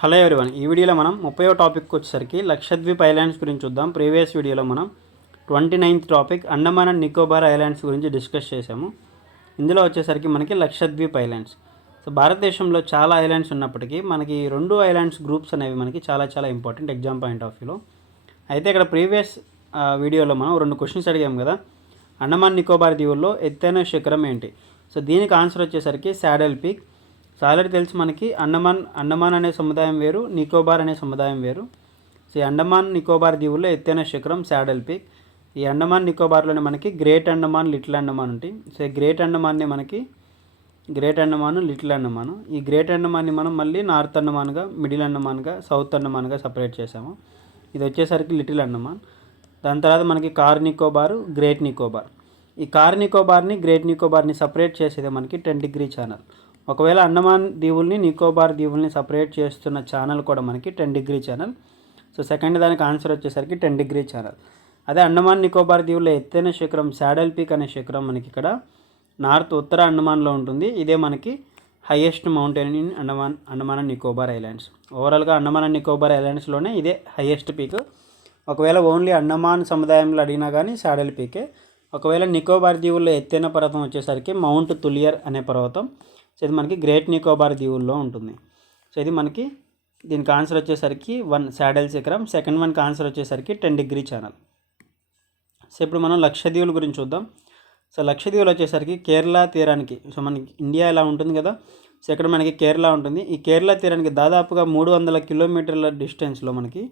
Hello everyone. ఈ వీడియోలో మనం ముప్పై టాపిక్ వచ్చేసరికి లక్షద్వీప్ ఐలాండ్స్ గురించి చూద్దాం. ప్రీవియస్ వీడియోలో మనం twenty ninth topic Andaman and Nicobar islands గురించి డిస్కస్ చేసాము ఇందులో వచ్చేసరికి మనకి లక్షద్వీప్ ఐలాండ్స్. సో భారతదేశంలో చాలా ఐలాండ్స్ ఉన్నప్పటికీ మనకి రెండు ఐలాండ్స్ గ్రూప్స్ అనేవి మనకి చాలా చాలా ఇంపార్టెంట్ ఎగ్జామ్ పాయింట్ ఆఫ్ వ్యూలో. అయితే ఇక్కడ ప్రీవియస్ వీడియోలో మనం రెండు క్వశ్చన్స్ అడిగాం కదా. అండమాన్ నికోబార్ దీవుల్లో ఎత్తైన శిఖరం ఏంటి? సో దీనికి ఆన్సర్ వచ్చేసరికి శాడల్ పీక్. సో ఆల్రెడీ తెలిసి మనకి అండమాన్ అండమాన్ అనే సముదాయం వేరు నికోబార్ అనే సముదాయం వేరు. సో ఈ అండమాన్ నికోబార్ దీవుల్లో ఎత్తైన శిఖరం శాడల్ పీక్. ఈ అండమాన్ నికోబార్లోనే మనకి గ్రేట్ అండమాన్ లిటిల్ అండమాన్ ఉంటాయి. సో ఈ గ్రేట్ అండమాన్ని మనకి గ్రేట్ అండమాన్ లిటిల్ అండమాన్. ఈ గ్రేట్ అండమాన్ని మనం మళ్ళీ నార్త్ అండమాన్గా మిడిల్ అండమాన్గా సౌత్ అండమాన్గా సపరేట్ చేసాము ఇది వచ్చేసరికి లిటిల్ అండమాన్. దాని తర్వాత మనకి కార్ నికోబార్ గ్రేట్ నికోబార్. ఈ కార్ నికోబార్ని గ్రేట్ నికోబార్ని సపరేట్ చేసేది మనకి టెన్ డిగ్రీ ఛానల్. ఒకవేళ అండమాన్ దీవుల్ని నికోబార్ దీవుల్ని సపరేట్ చేస్తున్న ఛానల్ కూడా మనకి ten degree channel. So second దానికి ఆన్సర్ వచ్చేసరికి టెన్ డిగ్రీ ఛానల్. అదే అండమాన్ నికోబార్ దీవుల్లో ఎత్తైన శిఖరం శాడల్ పీక్ అనే శిఖరం మనకి ఇక్కడ నార్త్ ఉత్తర అండమాన్లో ఉంటుంది. ఇదే మనకి highest mountain in Andaman Andaman and Nicobar islands. ఓవరాల్గా అండమాన్ అండ్ నికోబార్ ఐలాండ్స్లోనే ఇదే హయ్యెస్ట్ పీక్. ఒకవేళ ఓన్లీ అండమాన్ సముదాయంలో అడిగినా కానీ శాడల్ పీకే. ఒకవేళ నికోబార్ దీవుల్లో ఎత్తైన పర్వతం వచ్చేసరికి మౌంట్ తులియర్ అనే పర్వతం. సో ఇది మనకి గ్రేట్ నికోబార్ దీవుల్లో ఉంటుంది. సో ఇది మనకి దీనికి ఆన్సర్ వచ్చేసరికి వన్ శాడల్ శిఖరం సెకండ్ వన్కి ఆన్సర్ వచ్చేసరికి టెన్ డిగ్రీ ఛానల్. సో ఇప్పుడు మనం లక్షద్వీవుల గురించి చూద్దాం. సో లక్షద్వీపులు వచ్చేసరికి కేరళ తీరానికి సో మనకి ఇండియా ఇలా ఉంటుంది కదా. సో ఇక్కడ మనకి కేరళ ఉంటుంది. ఈ కేరళ తీరానికి దాదాపుగా మూడు వందల కిలోమీటర్ల డిస్టెన్స్లో మనకి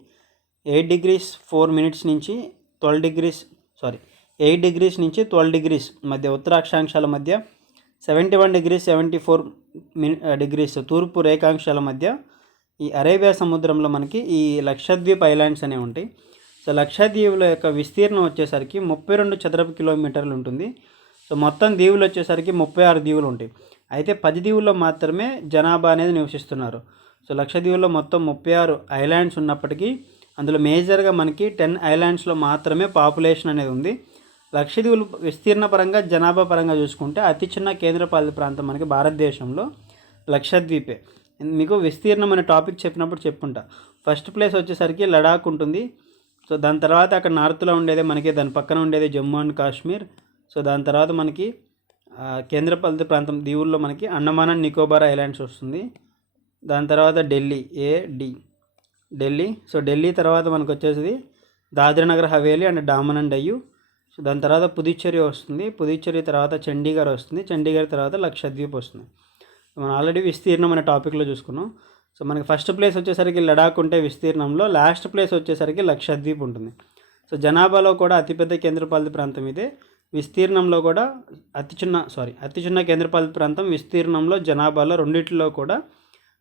ఎయిట్ డిగ్రీస్ ఫోర్ మినిట్స్ నుంచి twelve degrees sorry eight degrees నుంచి ట్వెల్వ్ డిగ్రీస్ మధ్య ఉత్తరాక్షాంశాల మధ్య seventy one degrees seventy four మి డిగ్రీస్ తూర్పు రేఖాంశాల మధ్య ఈ అరేబియా సముద్రంలో మనకి ఈ లక్షద్వీప్ ఐలాండ్స్ అనేవి ఉంటాయి. సో లక్షద్వీపుల యొక్క విస్తీర్ణం వచ్చేసరికి ముప్పై రెండు చదరపు కిలోమీటర్లు ఉంటుంది. సో మొత్తం దీవులు వచ్చేసరికి ముప్పై ఆరు దీవులు ఉంటాయి. అయితే పది దీవుల్లో మాత్రమే జనాభా అనేది నివసిస్తున్నారు. సో లక్షద్వీపుల్లో మొత్తం ముప్పై ఆరు ఐలాండ్స్ ఉన్నప్పటికీ అందులో మేజర్గా మనకి టెన్ ఐలాండ్స్లో మాత్రమే పాపులేషన్ అనేది ఉంది. లక్షద్వీపులు విస్తీర్ణ పరంగా జనాభా పరంగా చూసుకుంటే అతి చిన్న కేంద్రపాలిత ప్రాంతం మనకి భారతదేశంలో లక్షద్వీపే. మీకు విస్తీర్ణం అనే టాపిక్ చెప్పినప్పుడు చెప్పుంటా. ఫస్ట్ ప్లేస్ వచ్చేసరికి లడాక్ ఉంటుంది. సో దాని తర్వాత అక్కడ నార్త్లో ఉండేది మనకి దాని పక్కన ఉండేది జమ్మూ అండ్ కాశ్మీర్. సో దాని తర్వాత మనకి కేంద్రపాలిత ప్రాంతం దీవుల్లో మనకి అండమాన్ అండ్ నికోబార్ ఐలాండ్స్ వస్తుంది. దాని తర్వాత ఢిల్లీ ఏ డి. ఢిల్లీ. సో ఢిల్లీ తర్వాత మనకు వచ్చేసి Dadra Nagar Haveli and Daman and Diu. So దాని తర్వాత పుదుచ్చేరి వస్తుంది. పుదుచ్చేరి తర్వాత చండీగఢ్ వస్తుంది. చండీగఢ్ తర్వాత లక్షద్వీప్ వస్తుంది. మనం ఆల్రెడీ విస్తీర్ణం అనే టాపిక్లో చూసుకున్నాం. సో మనకి ఫస్ట్ ప్లేస్ వచ్చేసరికి లడాక్ ఉంటే విస్తీర్ణంలో లాస్ట్ ప్లేస్ వచ్చేసరికి లక్షద్వీప్ ఉంటుంది. సో జనాభాలో కూడా అతిపెద్ద కేంద్రపాలిత ప్రాంతం ఇదే. విస్తీర్ణంలో కూడా అతి చిన్న సారీ అతి చిన్న కేంద్రపాలిత ప్రాంతం విస్తీర్ణంలో జనాభాలో రెండిట్లో కూడా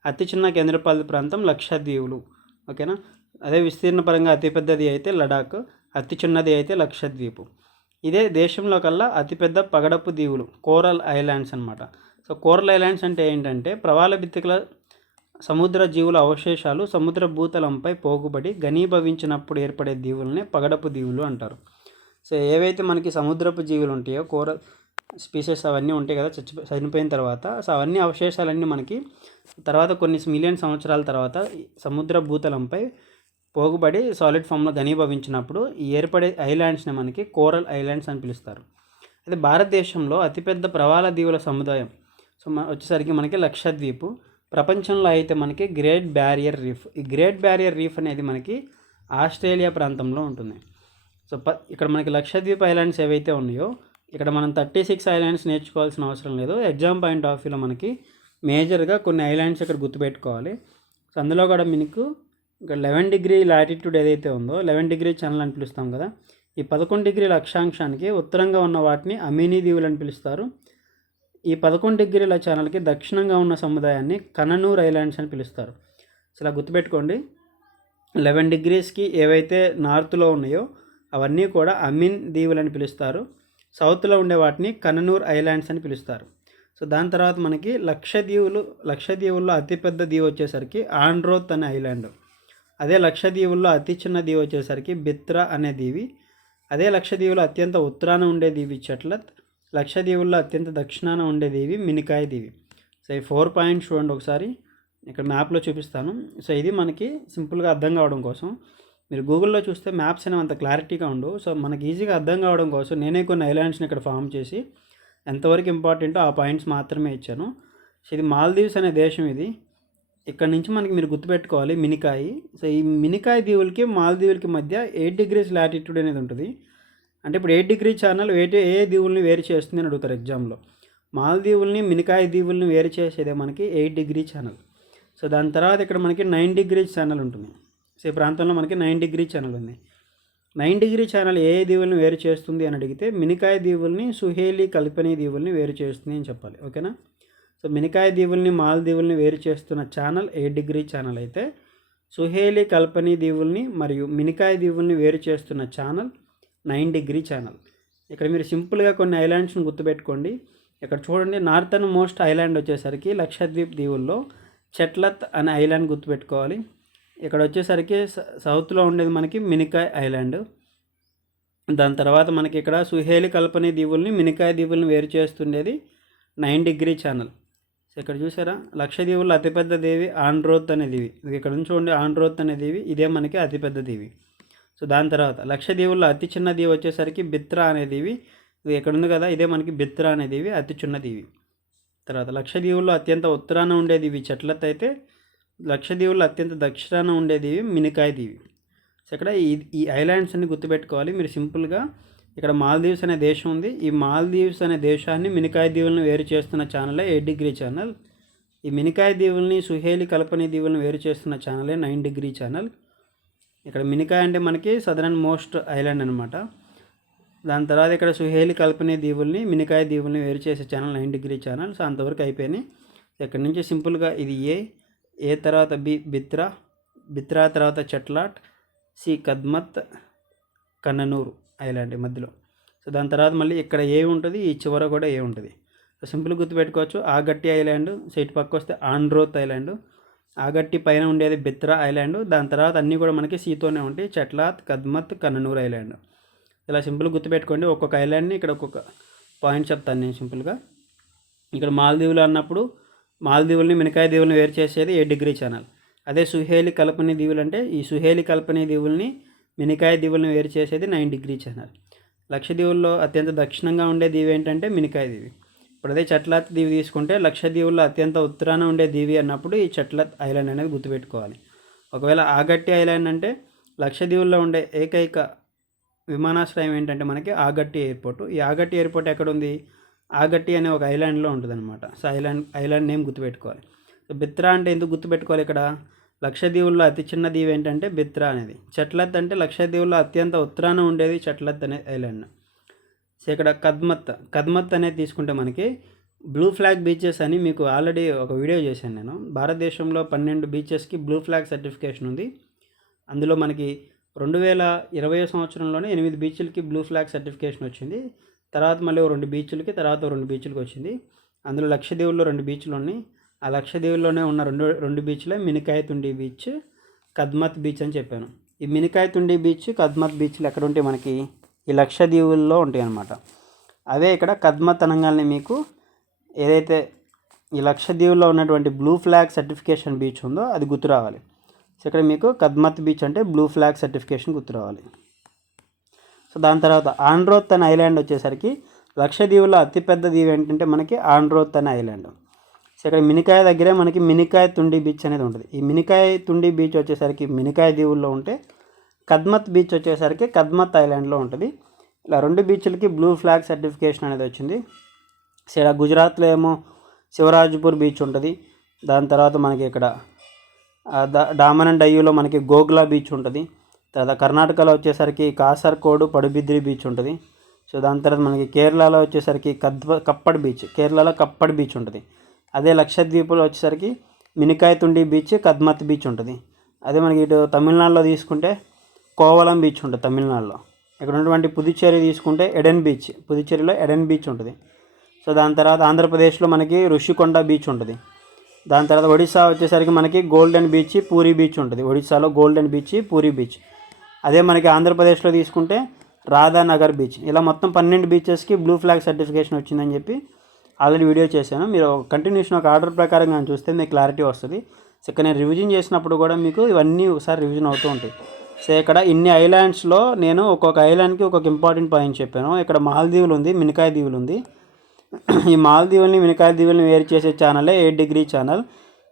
అతి చిన్న కేంద్రపాలిత ప్రాంతం లక్షద్వీపులు. ఓకేనా? అదే విస్తీర్ణ పరంగా అతిపెద్దది అయితే లడాక్ అతి చిన్నది అయితే లక్షద్వీపు. ఇదే దేశంలో కల్లా అతిపెద్ద పగడపు దీవులు కోరల్ ఐలాండ్స్ అన్నమాట. సో కోరల్ ఐలాండ్స్ అంటే ఏంటంటే ప్రవాల బిత్తికల సముద్ర జీవుల అవశేషాలు సముద్ర భూతలంపై పోగుబడి ఘనీభవించినప్పుడు ఏర్పడే దీవులనే పగడపు దీవులు అంటారు. సో ఏవైతే మనకి సముద్రపు జీవులు ఉంటాయో కోరల్ స్పీసెస్ అవన్నీ ఉంటాయి కదా చచ్చి చనిపోయిన తర్వాత సో అవన్నీ అవశేషాలన్నీ మనకి తర్వాత కొన్ని మిలియన్ సంవత్సరాల తర్వాత సముద్ర భూతలంపై పోగుబడి సాలిడ్ ఫామ్లో ఘనీభవించినప్పుడు ఈ ఏర్పడే ఐలాండ్స్ని మనకి కోరల్ ఐలాండ్స్ అని పిలుస్తారు. అయితే భారతదేశంలో అతిపెద్ద ప్రవాల దీవుల సముదాయం సో వచ్చేసరికి మనకి లక్షద్వీప్. ప్రపంచంలో అయితే మనకి గ్రేట్ బ్యారియర్ రీఫ్ ఈ గ్రేట్ బ్యారియర్ రీఫ్ అనేది మనకి ఆస్ట్రేలియా ప్రాంతంలో ఉంటుంది. సో ప ఇక్కడ మనకి లక్షద్వీప్ ఐలాండ్స్ ఏవైతే ఉన్నాయో ఇక్కడ మనం థర్టీ సిక్స్ ఐలాండ్స్ నేర్చుకోవాల్సిన అవసరం లేదు. ఎగ్జామ్ పాయింట్ ఆఫ్ వ్యూలో మనకి మేజర్గా కొన్ని ఐలాండ్స్ ఇక్కడ గుర్తుపెట్టుకోవాలి. సో అందులో కూడా మీకు ఇంకా లెవెన్ డిగ్రీ లాటిట్యూడ్ ఏదైతే ఉందో లెవెన్ డిగ్రీ ఛానల్ అని పిలుస్తాం కదా ఈ పదకొండు డిగ్రీల అక్షాంశానికి ఉత్తరంగా ఉన్న వాటిని అమీనీ దీవులు అని పిలుస్తారు. ఈ పదకొండు డిగ్రీల ఛానల్కి దక్షిణంగా ఉన్న సముదాయాన్ని కననూర్ ఐలాండ్స్ అని పిలుస్తారు. అసలు ఇలా గుర్తుపెట్టుకోండి లెవెన్ డిగ్రీస్కి ఏవైతే నార్త్లో ఉన్నాయో అవన్నీ కూడా అమీన్ దీవులు అని పిలుస్తారు. సౌత్లో ఉండే వాటిని కననూర్ ఐలాండ్స్ అని పిలుస్తారు. సో దాని తర్వాత మనకి లక్షద్వీవులు లక్షద్వీవుల్లో అతిపెద్ద దీవు వచ్చేసరికి ఆండ్రోత్ అనే ఐలాండ్. అదే లక్షద్వీపుల్లో అతి చిన్న దీవి వచ్చేసరికి బిత్రా అనే దీవి. అదే లక్షద్వీపులో అత్యంత ఉత్తరాన ఉండే దీవి చెట్లత్ లక్షద్వీపుల్లో అత్యంత దక్షిణాన ఉండే దీవి మినికాయ దీవి. సో ఈ ఫోర్ పాయింట్స్ చూడండి ఒకసారి. ఇక్కడ మ్యాప్లో చూపిస్తాను. సో ఇది మనకి సింపుల్గా అర్థం కావడం కోసం. మీరు గూగుల్లో చూస్తే మ్యాప్స్ అనేవి అంత క్లారిటీగా ఉండవు. సో మనకి ఈజీగా అర్థం కావడం కోసం నేనే కొన్ని ఐలాండ్స్ని ఇక్కడ ఫామ్ చేసి ఎంతవరకు ఇంపార్టెంటో ఆ పాయింట్స్ మాత్రమే ఇచ్చాను. సో ఇది మాల్దీవ్స్ అనే దేశం ఇది. ఇక్కడ నుంచి మనకి మీరు గుర్తుపెట్టుకోవాలి మినికాయి. సో ఈ మినికాయ్ దీవులకి మాల్దీవులకి మధ్య ఎయిట్ డిగ్రీస్ లాటిట్యూడ్ అనేది ఉంటుంది. అంటే ఇప్పుడు ఎయిట్ డిగ్రీ ఛానల్ ఏ ఏ దీవుల్ని వేరు చేస్తుంది అని అడుగుతారు ఎగ్జామ్లో మాల్దీవుల్ని మినికాయ దీవుల్ని వేరు చేసేదే మనకి ఎయిట్ డిగ్రీ ఛానల్ సో దాని తర్వాత ఇక్కడ మనకి నైన్ డిగ్రీ ఛానల్ ఉంటుంది. సో ఈ ప్రాంతంలో మనకి నైన్ డిగ్రీ ఛానల్ ఉంది. నైన్ డిగ్రీ ఛానల్ ఏ దీవుల్ని వేరు చేస్తుంది అని అడిగితే మినికాయ దీవుల్ని సుహేలి కల్పనీ దీవుల్ని వేరు చేస్తుంది అని చెప్పాలి. ఓకేనా? సో మినికాయ దీవుల్ని మాల్దీవుల్ని వేరు చేస్తున్న ఛానల్ ఎయిట్ డిగ్రీ ఛానల్ అయితే సుహేలి కల్పనీ దీవుల్ని మరియు మినికాయ దీవుల్ని వేరు చేస్తున్న ఛానల్ నైన్ డిగ్రీ ఛానల్. ఇక్కడ మీరు సింపుల్గా కొన్ని ఐలాండ్స్ని గుర్తుపెట్టుకోండి. ఇక్కడ చూడండి నార్థన్ మోస్ట్ ఐలాండ్ వచ్చేసరికి లక్షద్వీప్ దీవుల్లో చెట్లత్ అనే ఐలాండ్ గుర్తుపెట్టుకోవాలి. ఇక్కడ వచ్చేసరికి సౌత్లో ఉండేది మనకి మినికాయ్ ఐలాండ్. దాని తర్వాత మనకి ఇక్కడ సుహేలి కల్పనీ దీవుల్ని మినికాయ్ దీవుల్ని వేరు చేస్తుండేది నైన్ డిగ్రీ ఛానల్. సో ఇక్కడ చూసారా? లక్షదీవుల్లో అతిపెద్ద దేవి ఆండ్రోత్ అనే దేవి. ఇక్కడ నుంచి ఉండే ఆండ్రోత్ అనే దేవి. ఇదే మనకి అతిపెద్ద దేవి. సో దాని తర్వాత లక్షదీవుల్లో అతి చిన్న దీవి వచ్చేసరికి బిత్రా అనే దేవి. ఇది ఇక్కడ ఉంది కదా? ఇదే మనకి బిత్రా అనే దేవి అతి చిన్న దీవి. తర్వాత లక్షదీవుల్లో అత్యంత ఉత్తరాన ఉండే ఇవి చెట్లతో అయితే లక్షదీవుల్లో అత్యంత దక్షిణాన ఉండే మినికాయ మినికాయ్ దీవి. సో ఇక్కడ ఈ ఈ ఐలాండ్స్ అన్ని గుర్తుపెట్టుకోవాలి. మీరు సింపుల్గా ఇక్కడ మాల్దీవ్స్ అనే దేశం ఉంది. ఈ మాల్దీవ్స్ అనే దేశాన్ని మినికాయ దీవులను వేరు చేస్తున్న ఛానలే ఎయిట్ డిగ్రీ ఛానల్. ఈ మినికాయ దీవుల్ని సుహేలి కల్పని దీవులను వేరు చేస్తున్న ఛానలే నైన్ డిగ్రీ ఛానల్. ఇక్కడ మినికాయ అంటే మనకి సదరన్ మోస్ట్ ఐలాండ్ అనమాట దాని తర్వాత ఇక్కడ సుహేలి కల్పనే దీవుల్ని మినికాయ దీవుల్ని వేరు చేసే channel nine degree channel. So అంతవరకు అయిపోయినాయి. ఇక్కడ నుంచి సింపుల్గా ఇది ఏ ఏ తర్వాత బి బిత్రా బిత్రా తర్వాత చట్లాట్ సి కద్మత్ కన్ననూరు. ఐలాండ్ మధ్యలో. సో దాని తర్వాత మళ్ళీ ఇక్కడ ఏ ఉంటుంది? ఈ చివర కూడా ఏ ఉంటుంది? సో సింపుల్ గుర్తుపెట్టుకోవచ్చు ఆగట్టి ఐలాండ్ సో ఇటు పక్క వస్తే ఆండ్రోత్ ఐలాండ్. ఆగట్టి పైన ఉండేది బిత్రా ఐలాండ్. దాని తర్వాత అన్నీ కూడా మనకి సీతోనే ఉంటాయి. చెట్లాత్ కద్మత్ కన్ననూర్ ఐలాండ్. ఇలా సింపుల్ గుర్తుపెట్టుకోండి ఒక్కొక్క ఐలాండ్ని ఇక్కడ ఒక్కొక్క పాయింట్ చెప్తాను నేను సింపుల్గా. ఇక్కడ మాల్దీవులు అన్నప్పుడు మాల్దీవుల్ని మినకాయ దీవుల్ని వేరు చేసేది ఏ డిగ్రీ ఛానల్? అదే సుహేలి కల్పనీ దీవులు అంటే ఈ సుహేలి కల్పనీ దీవుల్ని మినికాయ దీవులను వేరు చేసేది నైన్ డిగ్రీ ఛానల్ లక్షదీవుల్లో అత్యంత దక్షిణంగా ఉండే దీవి ఏంటంటే మినికాయ దీవి. ఇప్పుడు అదే చట్లాత్ దీవి తీసుకుంటే లక్షదీవుల్లో అత్యంత ఉత్తరాన ఉండే దీవి అన్నప్పుడు ఈ చట్లాత్ ఐలాండ్ అనేది గుర్తుపెట్టుకోవాలి. ఒకవేళ ఆగట్టి ఐలాండ్ అంటే లక్షదీవుల్లో ఉండే ఏకైక విమానాశ్రయం ఏంటంటే మనకి ఆగట్టి ఎయిర్పోర్ట్. ఈ ఆగట్టి ఎయిర్పోర్ట్ ఎక్కడ ఉంది ఆగట్టి అనే ఒక ఐలాండ్లో ఉంటుంది అనమాట సో ఐలాండ్ ఐలాండ్ నేమ్ గుర్తుపెట్టుకోవాలి. సో బిత్రా అంటే ఎందుకు గుర్తుపెట్టుకోవాలి ఇక్కడ? లక్షద్వీపుల్లో అతి చిన్న దీవి ఏంటంటే బిత్రా అనేది. చెట్లత్ అంటే లక్షద్వీపుల్లో అత్యంత ఉత్తరాన ఉండేది చెట్లత్ అనే ఐలాండ్. సో ఇక్కడ కద్మత్. కద్మత్ అనేది తీసుకుంటే మనకి బ్లూ ఫ్లాగ్ బీచెస్ అని మీకు ఆల్రెడీ ఒక వీడియో చేశాను నేను. భారతదేశంలో పన్నెండు బీచెస్కి బ్లూ ఫ్లాగ్ సర్టిఫికేషన్ ఉంది. అందులో మనకి రెండు వేల ఇరవై సంవత్సరంలోనే ఎనిమిది బీచ్లకి బ్లూ ఫ్లాగ్ సర్టిఫికేషన్ వచ్చింది. తర్వాత మళ్ళీ రెండు బీచ్లకి తర్వాత రెండు బీచ్లకి వచ్చింది. అందులో లక్షద్వీపుల్లో రెండు బీచ్లు ఉన్నాయి. ఆ లక్షద్వీపుల్లోనే ఉన్న రెండు రెండు బీచ్లే మినికాయతుండి బీచ్ కద్మత్ బీచ్ అని చెప్పాను. ఈ మినికాయతుండి బీచ్ కద్మత్ బీచ్లు ఎక్కడ ఉంటాయి మనకి ఈ లక్షద్వీపుల్లో ఉంటాయి అన్నమాట. అవే ఇక్కడ కద్మత్ అనగానే మీకు ఏదైతే ఈ లక్షద్వీపులో ఉన్నటువంటి బ్లూ ఫ్లాగ్ సర్టిఫికేషన్ బీచ్ ఉందో అది గుర్తు రావాలి. సో ఇక్కడ మీకు కద్మత్ బీచ్ అంటే బ్లూ ఫ్లాగ్ సర్టిఫికేషన్ గుర్తు రావాలి. సో దాని తర్వాత ఆండ్రోత్ అనే ఐలాండ్ వచ్చేసరికి లక్షద్వీపులో అతిపెద్ద దీవి ఏంటంటే మనకి ఆండ్రోత్ అనే ఐలాండ్. సో ఇక్కడ మినికాయ దగ్గరే మనకి మినికాయ తుండి బీచ్ అనేది ఉంటుంది. ఈ మినికాయ తుండి బీచ్ వచ్చేసరికి మినికాయ దీవుల్లో ఉంటే కద్మత్ బీచ్ వచ్చేసరికి కద్మత్ ఐలాండ్లో ఉంటుంది. ఇలా రెండు బీచ్లకి బ్లూ ఫ్లాగ్ సర్టిఫికేషన్ అనేది వచ్చింది. సో ఇలా గుజరాత్లో ఏమో శివరాజ్పూర్ బీచ్ ఉంటుంది. దాని తర్వాత మనకి ఇక్కడ దా- డామన్ అండ్ డయ్యూలో మనకి గోగ్లా బీచ్ ఉంటుంది. తర్వాత కర్ణాటకలో వచ్చేసరికి కాసర్కోడు పడుబిద్రి బీచ్ ఉంటుంది. సో దాని తర్వాత మనకి కేరళలో వచ్చేసరికి కద్వ కప్పడ్ బీచ్ కేరళలో కప్పడ్ బీచ్ ఉంటుంది. అదే లక్షద్వీపులో వచ్చేసరికి మినికాయతుండి బీచ్ కద్మత్ బీచ్ ఉంటుంది. అదే మనకి ఇటు తమిళనాడులో తీసుకుంటే కోవలం బీచ్ ఉంటుంది తమిళనాడులో. ఇక్కడ ఉన్నటువంటి పుదుచ్చేరి తీసుకుంటే ఎడెన్ బీచ్ పుదుచ్చేరిలో ఎడెన్ బీచ్ ఉంటుంది. సో దాని తర్వాత ఆంధ్రప్రదేశ్లో మనకి ఋషికొండ బీచ్ ఉంటుంది. దాని తర్వాత ఒడిశా వచ్చేసరికి మనకి గోల్డెన్ బీచ్ పూరి బీచ్ ఉంటుంది. ఒడిశాలో గోల్డెన్ బీచ్ పూరి బీచ్. అదే మనకి ఆంధ్రప్రదేశ్లో తీసుకుంటే రాధానగర్ బీచ్. ఇలా మొత్తం పన్నెండు బీచెస్కి బ్లూ ఫ్లాగ్ సర్టిఫికేషన్ వచ్చిందని చెప్పి ఆల్రెడీ వీడియో చేశాను. మీరు కంటిన్యూషన్ ఒక ఆర్డర్ ప్రకారం కానీ చూస్తే మీకు క్లారిటీ వస్తుంది. సో ఇక్కడ నేను రివిజన్ చేసినప్పుడు కూడా మీకు ఇవన్నీ ఒకసారి రివిజన్ అవుతూ ఉంటాయి. సో ఇక్కడ ఇన్ని ఐలాండ్స్లో నేను ఒక్కొక్క ఐలాండ్కి ఒక్కొక్క ఇంపార్టెంట్ పాయింట్ చెప్పాను. ఇక్కడ మాల్దీవులు ఉంది మినకాయ దీవులు ఉంది. ఈ మాల్దీవుల్ని మినకాయ దీవుల్ని వేరు చేసే ఛానలే ఎయిట్ డిగ్రీ ఛానల్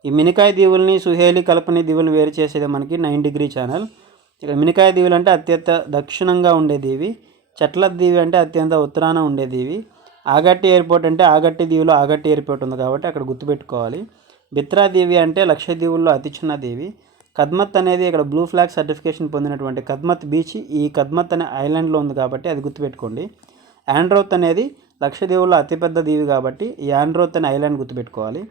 ఈ మినకాయ దీవుల్ని సుహేలి కల్పని దీవుల్ని వేరు చేసేది మనకి నైన్ డిగ్రీ ఛానల్ ఇక్కడ మినకాయ దీవులు అంటే అత్యంత దక్షిణంగా ఉండే దీవి చెట్ల దీవి అంటే అత్యంత ఉత్తరాన ఉండే దీవి ఆగట్టి ఎయిర్పోర్ట్ అంటే ఆగట్టి దీవిలో ఆగట్టి ఎయిర్పోర్ట్ ఉంది కాబట్టి అక్కడ గుర్తుపెట్టుకోవాలి. బిత్రా దేవి అంటే లక్షద్వీపుల్లో అతి చిన్న దేవి. కద్మత్ అనేది ఇక్కడ బ్లూ ఫ్లాగ్ సర్టిఫికేషన్ పొందినటువంటి కద్మత్ బీచ్. ఈ కద్మత్ అనే ఐలాండ్లో ఉంది కాబట్టి అది గుర్తుపెట్టుకోండి. ఆండ్రోత్ అనేది లక్షద్వీపుల్లో అతిపెద్ద దీవి కాబట్టి ఈ ఆండ్రోత్ అనే ఐలాండ్ గుర్తుపెట్టుకోవాలి.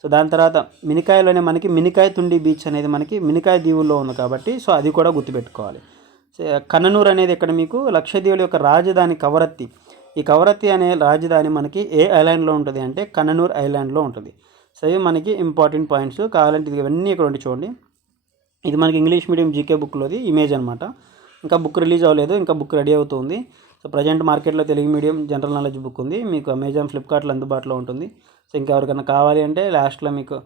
సో దాని తర్వాత మినికాయలోనే మనకి మినికాయ తుండి బీచ్ అనేది మనకి మినికాయ దీవుల్లో ఉంది కాబట్టి సో అది కూడా గుర్తుపెట్టుకోవాలి. సో కన్ననూరు అనేది ఇక్కడ మీకు లక్షద్వీపుల యొక్క రాజధాని కవరత్తి. ఈ కవరత్తి అనే రాజధాని మనకి ఏ ఐలాండ్లో ఉంటుంది అంటే కన్ననూర్ ఐలాండ్లో ఉంటుంది. సో ఇవి మనకి ఇంపార్టెంట్ పాయింట్స్ కావాలంటే ఇది ఇవన్నీ ఇక్కడ ఉండి చూడండి. ఇది మనకి ఇంగ్లీష్ మీడియం జీకే బుక్లోది ఇమేజ్ అనమాట ఇంకా బుక్ రిలీజ్ అవ్వలేదు ఇంకా బుక్ రెడీ అవుతుంది. సో ప్రజెంట్ మార్కెట్లో Telugu medium general knowledge book ఉంది. మీకు అమెజాన్ ఫ్లిప్కార్ట్లో అందుబాటులో ఉంటుంది. సో ఇంకా ఎవరికైనా కావాలి అంటే లాస్ట్లో మీకు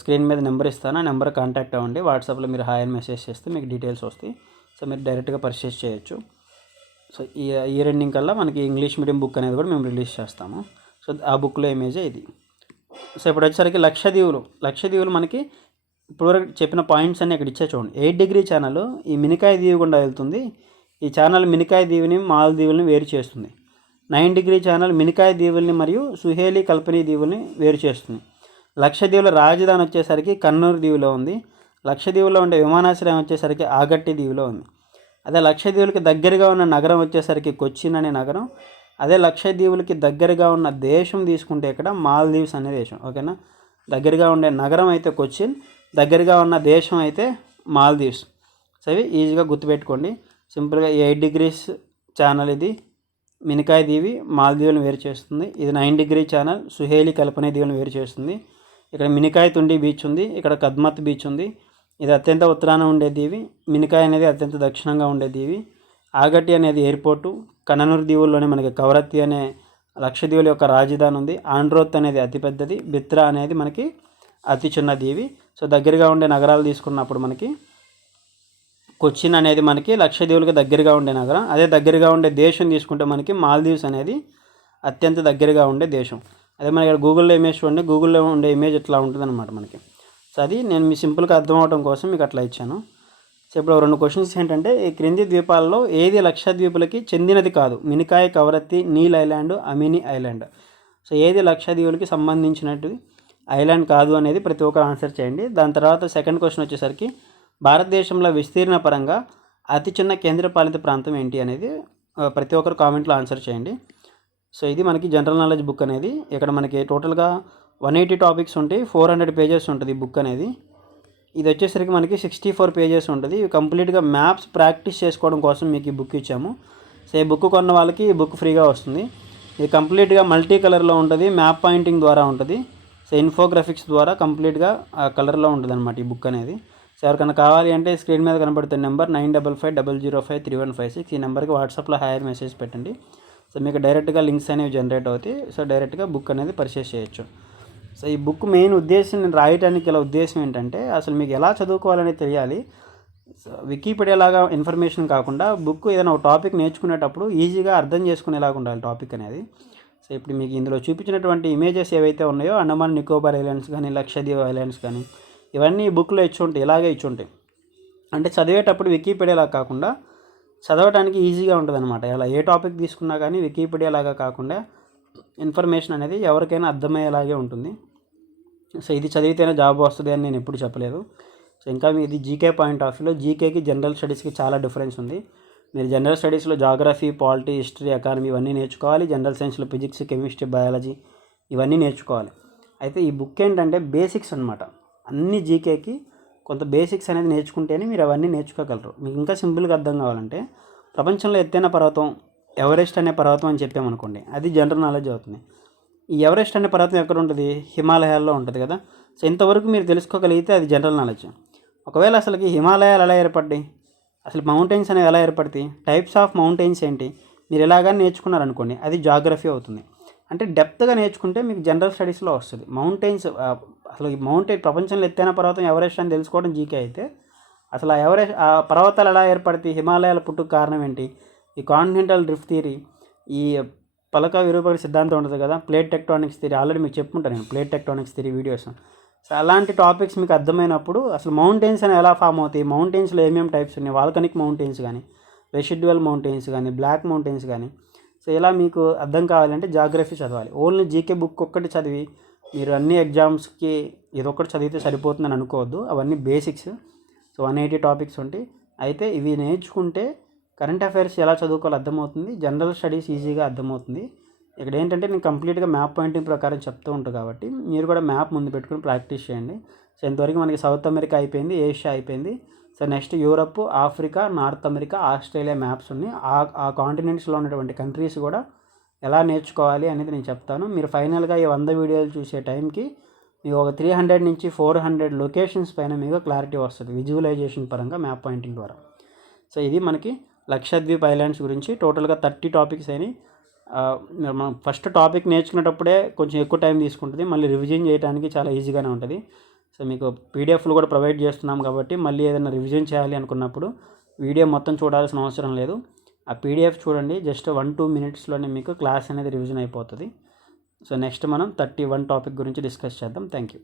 స్క్రీన్ మీద నెంబర్ ఇస్తాను. ఆ నెంబర్ కాంటాక్ట్ అవ్వండి. వాట్సాప్లో మీరు హాయ్ అని మెసేజ్ చేస్తే మీకు డీటెయిల్స్ వస్తాయి. సో మీరు డైరెక్ట్గా పర్చేస్ చేయొచ్చు. సో ఈ ఇయర్ ఎండింగ్ కల్లా మనకి ఇంగ్లీష్ మీడియం బుక్ అనేది కూడా మేము రిలీజ్ చేస్తాము. సో ఆ బుక్లో ఇమేజే ఇది. సో ఇప్పుడు వచ్చేసరికి లక్షదీవులు లక్షదీవులు మనకి ఇప్పటివరకు చెప్పిన పాయింట్స్ అన్ని ఇక్కడ ఇచ్చే చూడండి. ఎయిట్ డిగ్రీ ఛానల్ ఈ మినికాయ దీవి గుండా వెళ్తుంది. ఈ ఛానల్ మినికాయ దీవిని మాలదీవుల్ని వేరు చేస్తుంది. నైన్ డిగ్రీ ఛానల్ మినికాయ దీవుల్ని మరియు సుహేలి కల్పనీ దీవుల్ని వేరు చేస్తుంది. లక్షదీవుల రాజధాని వచ్చేసరికి కన్నూరు దీవిలో ఉంది. లక్షదీవులో ఉండే విమానాశ్రయం వచ్చేసరికి ఆగట్టి దీవిలో ఉంది. అదే లక్షద్వీపులకి దగ్గరగా ఉన్న నగరం వచ్చేసరికి కొచ్చిన్ అనే నగరం. అదే లక్షద్వీపులకి దగ్గరగా ఉన్న దేశం తీసుకుంటే ఇక్కడ మాల్దీవ్స్ అనే దేశం ఓకేనా? దగ్గరగా ఉండే నగరం అయితే కొచ్చిన్ దగ్గరగా ఉన్న దేశం అయితే మాల్దీవ్స్. సో ఇవి ఈజీగా గుర్తుపెట్టుకోండి. సింపుల్గా ఎయిట్ డిగ్రీస్ ఛానల్ ఇది. మినికాయ దీవి మాల్దీవులను వేరు చేస్తుంది. ఇది నైన్ డిగ్రీ ఛానల్ సుహేలి కల్పనే దీవులను వేరు చేస్తుంది. ఇక్కడ మినికాయ తుండి బీచ్ ఉంది ఇక్కడ కద్మత్ బీచ్ ఉంది. ఇది అత్యంత ఉత్తరాన ఉండే దీవి మినికాయ్ అనేది అత్యంత దక్షిణంగా ఉండే దీవి. ఆగట్టి అనేది ఎయిర్పోర్టు కననూరు దీవుల్లోనే మనకి కవరత్తి అనే లక్షద్వీపుల యొక్క రాజధాని ఉంది. ఆండ్రోత్ అనేది అతిపెద్దది బిత్రా అనేది మనకి అతి చిన్న దీవి. సో దగ్గరగా ఉండే నగరాలు తీసుకున్నప్పుడు మనకి కొచ్చిన్ అనేది మనకి లక్షద్వీపులకు దగ్గరగా ఉండే నగరం. అదే దగ్గరగా ఉండే దేశం తీసుకుంటే మనకి మాల్దీవ్స్ అనేది అత్యంత దగ్గరగా ఉండే దేశం. అదే మనకి ఇక్కడ గూగుల్లో ఇమేజ్ చూడండి. గూగుల్లో ఉండే ఇమేజ్ ఇట్లా ఉంటుంది అనమాట మనకి. సో అది నేను మీ సింపుల్గా అర్థం అవడం కోసం మీకు అట్లా ఇచ్చాను. సో ఇప్పుడు రెండు క్వశ్చన్స్ ఏంటంటే ఈ క్రింది ద్వీపాల్లో ఏది లక్షద్వీపులకి చెందినది కాదు? Minicoy Kavaratti Neil island Amini island. So ఏది లక్షద్వీపులకి సంబంధించినట్టు ఐలాండ్ కాదు అనేది ప్రతి ఒక్కరు ఆన్సర్ చేయండి. దాని తర్వాత సెకండ్ క్వశ్చన్ వచ్చేసరికి భారతదేశంలో విస్తీర్ణ పరంగా అతి చిన్న కేంద్రపాలిత ప్రాంతం ఏంటి అనేది ప్రతి ఒక్కరు కామెంట్లో ఆన్సర్ చేయండి. సో ఇది మనకి జనరల్ నాలెడ్జ్ బుక్ అనేది. ఇక్కడ మనకి టోటల్గా వన్ ఎయిటీ టాపిక్స్ ఉంటాయి ఫోర్ హండ్రెడ్ పేజెస్ ఉంటుంది బుక్ అనేది. ఇది వచ్చేసరికి మనకి సిక్స్టీ ఫోర్ పేజెస్ ఉంటుంది. కంప్లీట్గా మ్యాప్స్ ప్రాక్టీస్ చేసుకోవడం కోసం మీకు ఈ బుక్ ఇచ్చాము. సో ఈ బుక్ కొన్న వాళ్ళకి ఈ బుక్ ఫ్రీగా వస్తుంది. ఇది కంప్లీట్గా మల్టీ కలర్లో ఉంటుంది మ్యాప్ పాయింటింగ్ ద్వారా ఉంటుంది. సో ఇన్ఫోగ్రాఫిక్స్ ద్వారా కంప్లీట్గా ఆ కలర్లో ఉంటుంది అనమాట ఈ బుక్ అనేది. సో ఎవరికైనా కావాలి అంటే స్క్రీన్ మీద కనబడుతున్న number nine double five double zero five three one five six. ఈ నెంబర్కి వాట్సాప్లో హైర్ మెసేజ్ పెట్టండి. సో మీకు డైరెక్ట్గా లింక్స్ అనేవి జనరేట్ అవుతాయి. సో డైరెక్ట్గా బుక్ అనేది పర్చేస్ చేయొచ్చు. సో ఈ బుక్ మెయిన్ ఉద్దేశం నేను రాయటానికి గల ఉద్దేశం ఏంటంటే అసలు మీకు ఎలా చదువుకోవాలని తెలియాలి. సో వికీపీడియా లాగా ఇన్ఫర్మేషన్ కాకుండా బుక్ ఏదైనా ఒక టాపిక్ నేర్చుకునేటప్పుడు ఈజీగా అర్థం చేసుకునేలాగా ఉండాలి టాపిక్ అనేది. సో ఇప్పుడు మీకు ఇందులో చూపించినటువంటి ఇమేజెస్ ఏవైతే ఉన్నాయో అండమాన్ నికోబార్ ఐలాండ్స్ కానీ లక్షద్వీప్ ఐలాండ్స్ కానీ ఇవన్నీ బుక్లో ఇచ్చి ఉంటాయి ఇలాగే ఇచ్చి ఉంటాయి అంటే చదివేటప్పుడు వికీపీడియాలా కాకుండా చదవడానికి ఈజీగా ఉంటుంది అనమాట ఇలా ఏ టాపిక్ తీసుకున్నా కానీ వికీపీడియా లాగా కాకుండా ఇన్ఫర్మేషన్ అనేది ఎవరికైనా అర్థమయ్యేలాగే ఉంటుంది. సో ఇది చదివితేనే జాబ్ వస్తుంది అని నేను ఎప్పుడు చెప్పలేదు. సో ఇంకా ఇది జీకే పాయింట్ ఆఫ్ వ్యూలో జీకేకి జనరల్ స్టడీస్కి చాలా డిఫరెన్స్ ఉంది. మీరు జనరల్ స్టడీస్లో జాగ్రఫీ పాలిటీ హిస్టరీ ఎకానమీ ఇవన్నీ నేర్చుకోవాలి. జనరల్ సైన్స్లో ఫిజిక్స్ కెమిస్ట్రీ బయాలజీ ఇవన్నీ నేర్చుకోవాలి. అయితే ఈ బుక్ ఏంటంటే బేసిక్స్ అనమాట అన్ని జీకేకి కొంత బేసిక్స్ అనేది నేర్చుకుంటేనే మీరు అవన్నీ నేర్చుకోగలరు. మీకు ఇంకా సింపుల్గా అర్థం కావాలంటే ప్రపంచంలో ఎత్తైన పర్వతం ఎవరెస్ట్ అనే పర్వతం అని చెప్పామనుకోండి అది జనరల్ నాలెడ్జ్ అవుతుంది. ఈ ఎవరెస్ట్ అనే పర్వతం ఎక్కడ ఉంటుంది? హిమాలయాల్లో ఉంటుంది కదా. సో ఇంతవరకు మీరు తెలుసుకోగలిగితే అది జనరల్ నాలెడ్జ్. ఒకవేళ అసలుకి హిమాలయాలు ఎలా ఏర్పడ్డాయి? అసలు మౌంటైన్స్ అనేవి ఎలా ఏర్పడతాయి? టైప్స్ ఆఫ్ మౌంటైన్స్ ఏంటి? మీరు ఎలాగా నేర్చుకున్నారనుకోండి అది జాగ్రఫీ అవుతుంది. అంటే డెప్త్గా నేర్చుకుంటే మీకు జనరల్ స్టడీస్లో వస్తుంది. మౌంటైన్స్ అసలు ఈ మౌంటైన్ ప్రపంచంలో ఎత్తైన పర్వతం ఎవరెస్ట్ అని తెలుసుకోవడం జీకే అయితే అసలు ఆ ఎవరెస్ట్ ఆ పర్వతాలు ఎలా ఏర్పడతాయి? హిమాలయాల పుట్టుకు కారణం ఏంటి? ఈ కాంటినెంటల్ డ్రిఫ్ట్ థియరీ ఈ పలక విరూపక సిద్ధాంతం ఉంటుంది కదా ప్లేట్ టెక్టానిక్స్ థియరీ. ఆల్రెడీ మీకు చెప్పుకుంటాను నేను plate tectonics theory videos. So అలాంటి టాపిక్స్ మీకు అర్థమైనప్పుడు అసలు మౌంటైన్స్ అని ఎలా ఫామ్ అవుతాయి మౌంటైన్స్లో ఏమేమి టైప్స్ ఉన్నాయి వాల్కనిక్ మౌంటైన్స్ కానీ రెషిడ్యువల్ మౌంటైన్స్ కానీ బ్లాక్ మౌంటైన్స్ కానీ. సో ఇలా మీకు అర్థం కావాలంటే జాగ్రఫీ చదవాలి. ఓన్లీ జీకే బుక్ ఒక్కటి చదివి మీరు అన్ని ఎగ్జామ్స్కి ఇదొక్కటి చదివితే సరిపోతుందని అనుకోవద్దు. అవన్నీ basics. So one eighty topics ఉంటాయి. అయితే ఇవి నేర్చుకుంటే కరెంట్ అఫైర్స్ ఎలా చదువుకోవాలో అర్థమవుతుంది. జనరల్ స్టడీస్ ఈజీగా అర్థమవుతుంది. ఇక్కడ ఏంటంటే నేను కంప్లీట్గా మ్యాప్ పాయింటింగ్ ప్రకారం చెప్తూ ఉంటాను కాబట్టి మీరు కూడా మ్యాప్ ముందు పెట్టుకుని ప్రాక్టీస్ చేయండి. సో ఇంతవరకు మనకి సౌత్ అమెరికా అయిపోయింది ఏషియా అయిపోయింది. So next Europe Africa north America Australia maps ఉన్నాయి. ఆ ఆ కాంటినెంట్స్లో ఉన్నటువంటి కంట్రీస్ కూడా ఎలా నేర్చుకోవాలి అనేది నేను చెప్తాను. మీరు ఫైనల్గా ఈ వంద వీడియోలు చూసే టైంకి మీకు ఒక త్రీ హండ్రెడ్ నుంచి ఫోర్ హండ్రెడ్ లొకేషన్స్ పైన మీకు క్లారిటీ వస్తుంది విజువలైజేషన్ పరంగా మ్యాప్ పాయింటింగ్ ద్వారా. సో ఇది మనకి లక్షద్వీప్ ఐలాండ్స్ గురించి. టోటల్గా థర్టీ టాపిక్స్ అయినాయి. మనం ఫస్ట్ టాపిక్ నేర్చుకునేటప్పుడే కొంచెం ఎక్కువ టైం తీసుకుంటుంది. మళ్ళీ రివిజన్ చేయడానికి చాలా ఈజీగానే ఉంటుంది. సో మీకు పీడిఎఫ్లు కూడా ప్రొవైడ్ చేస్తున్నాం కాబట్టి మళ్ళీ ఏదైనా రివిజన్ చేయాలి అనుకున్నప్పుడు వీడియో మొత్తం చూడాల్సిన అవసరం లేదు. ఆ పీడిఎఫ్ చూడండి. జస్ట్ వన్ టూ మినిట్స్లోనే మీకు క్లాస్ అనేది రివిజన్ అయిపోతుంది. సో నెక్స్ట్ మనం థర్టీ వన్ టాపిక్ గురించి డిస్కస్ చేద్దాం. Thank you.